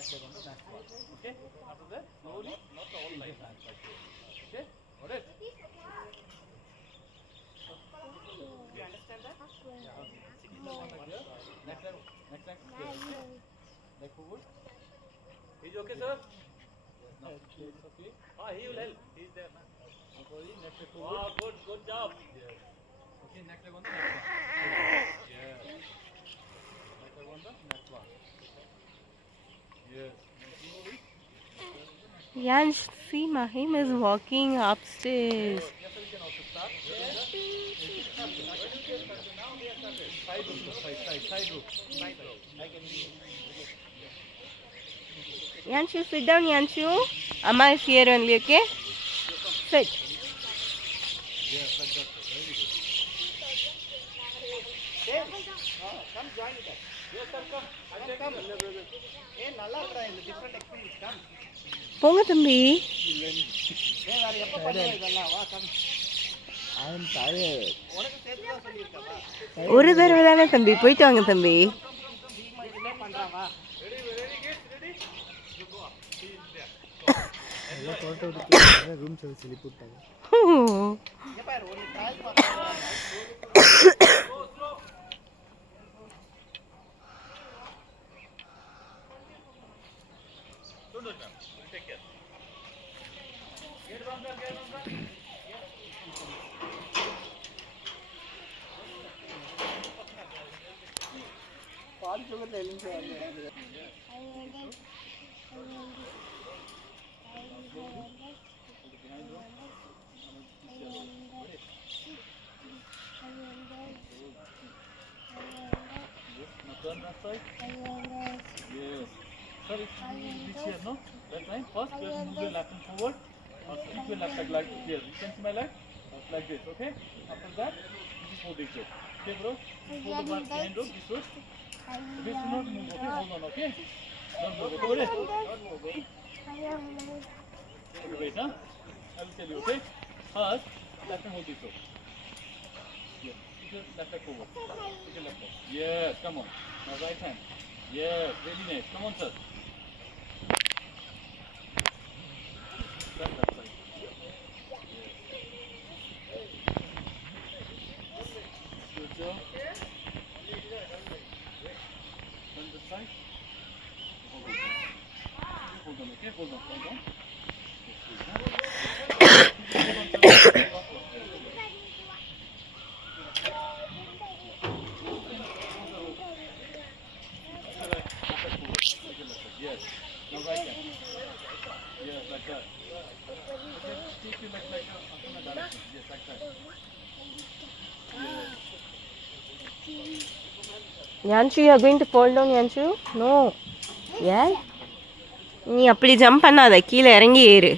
next leg on the next one. Okay? After that, slowly, not all like that. Okay? Got it? Do you understand that? Yeah, okay. Single one like here. Next leg, here. Leg forward. Is okay, sir? Yes, now it's okay. He will help. He's there, man. Don't worry, next leg forward. Wow, good job. Yes. Okay, next leg on the next one. Yes. Next leg on the next one. Yes. Slowly. Yeah, see, Mahim is walking upstairs. Yes, we can also start. Now we have started. Side rope, side rope. Side rope. I can Yanshu, sit down, Yanshu. Amma is here only, okay? Sit. Yes, like that. Very good. Come join with us. Yes, sir, come. I'll take you. Hey, nalla irukra in different experience. Come. போங்க தம்பி. வேற எப்ப பண்ணுவ இதெல்லாம் வா come. I am tired. உனக்கு சேர்த்து தான் சொல்லிருக்கேன் வா. ஒரு தடவை தானே தம்பி, போயிட்டு வாங்க தம்பி. இதுல பண்றா வா. Ready kids ready. go up. See in there. ಎಲ್ಲ ಫೋಟೋ ಹುಡುಕಿ ರೂಮ್ ಸರ್ವಿಸ್ ಇಲ್ಲಿ ಪುಟ್ಟಾಗ இங்க பாரு ஒரு டால் பார்க்கறா. Don't come. Take care. Get on there. பால் சுகர் எல்லாம் சேருங்க. Turn that side. Yes. Sir, it's this here, no? That line. First, you have to move your left and forward. Or keep your left leg like here. You can see my leg? Like this, okay? After that, this is holding shape. Okay, bro? Hold the bar behind rope, this way. This will not move, okay? Hold on, okay? Don't move, okay? Don't move, okay? Okay, wait, huh? I will tell you, okay? First, left hand hold this rope. Yes. Keep your left leg forward. Take your left leg. Yes, come on. Now right hand. Yes, very nice. Come on, sir. Turn that side. Good job. Turn this side. Hold on, okay? Hold on. Yes. Now right hand. Yes, like that. Okay, take your leg like that. Direction. Yes, like that. Yes. Yanshu, you are going to fall down, Yanshu? No. Yeah? நீ அப்படி jump பண்ணாத, கீழே இறங்கி ஏறு.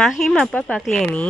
மஹிம் அப்பா பார்க்கலையா நீ?